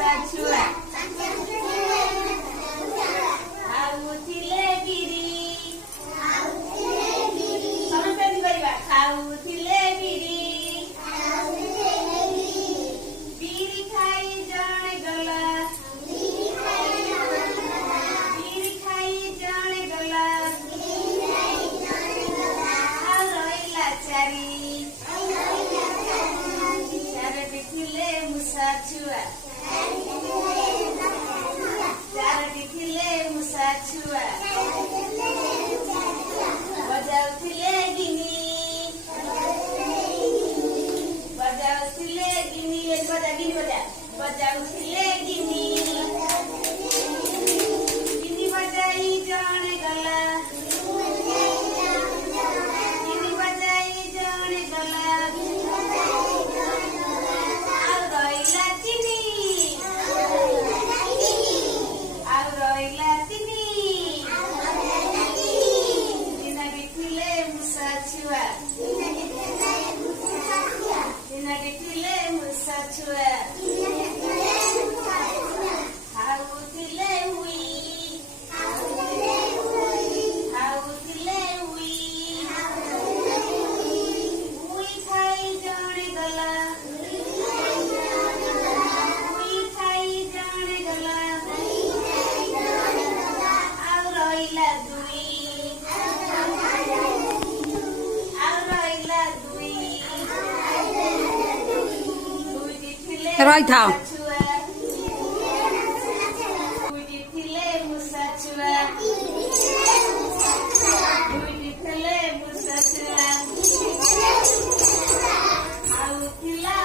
ମୂଷା ଛୁଆ ଖାଉଥିଲେ ବିରି ସମସ୍ତେ କହିବା ଖାଉଥିଲେ ବିରି ବିରି ଖାଇ ଜଣେ ଗଲା ବିରି ଖାଇ ଜଣେ ଗଲା ଆଉ ରହିଲା ଚାରୋଟି ଥିଲେ ମୂଷା ଛୁଆ ଚାରୋଟି ଥିଲେ ମୂଷା ଛୁଆ ବଜାଉଥିଲେ ଗିନି ବଜାଉଥିଲେ ଗିନି ଗିନି ବଜାଉଥିଲେ ଗିନି ଗିନି ବଜାଇ ଜଣେ ଗଲା ଗିନି ବଜାଇ ଜଣେ ଗଲା ଆଉ ରହିଲା ଚିନି ଆଉ ରହିଲା ଚିନି ଦିନଟି ଥିଲେ ମୂଷା ଛୁଆ ଦିନଟି ଥିଲେ ମୂଷା ଛୁଆ ଖାଉଥିଲେ ଉଇ ଖାଉଥିଲେ ଉଇ ଉଇ ଖାଇ ଜଣେ ଗଲା ଉଇ ଖାଇ ଜଣେ ଗଲା ଆଉ ରହିଲା ଦୁଇ ଆଉ ରହିଲା ଦୁଇ ଦୁଇଟି ଥିଲେ ରହିଥାଅ। ଛୁଆ ଦୁଇଟି ଥିଲେ ମୂଷା ଛୁଆ ଦୁଇଟି ଥିଲେ ମୂଷା ଛୁଆ ଖାଉଥିଲା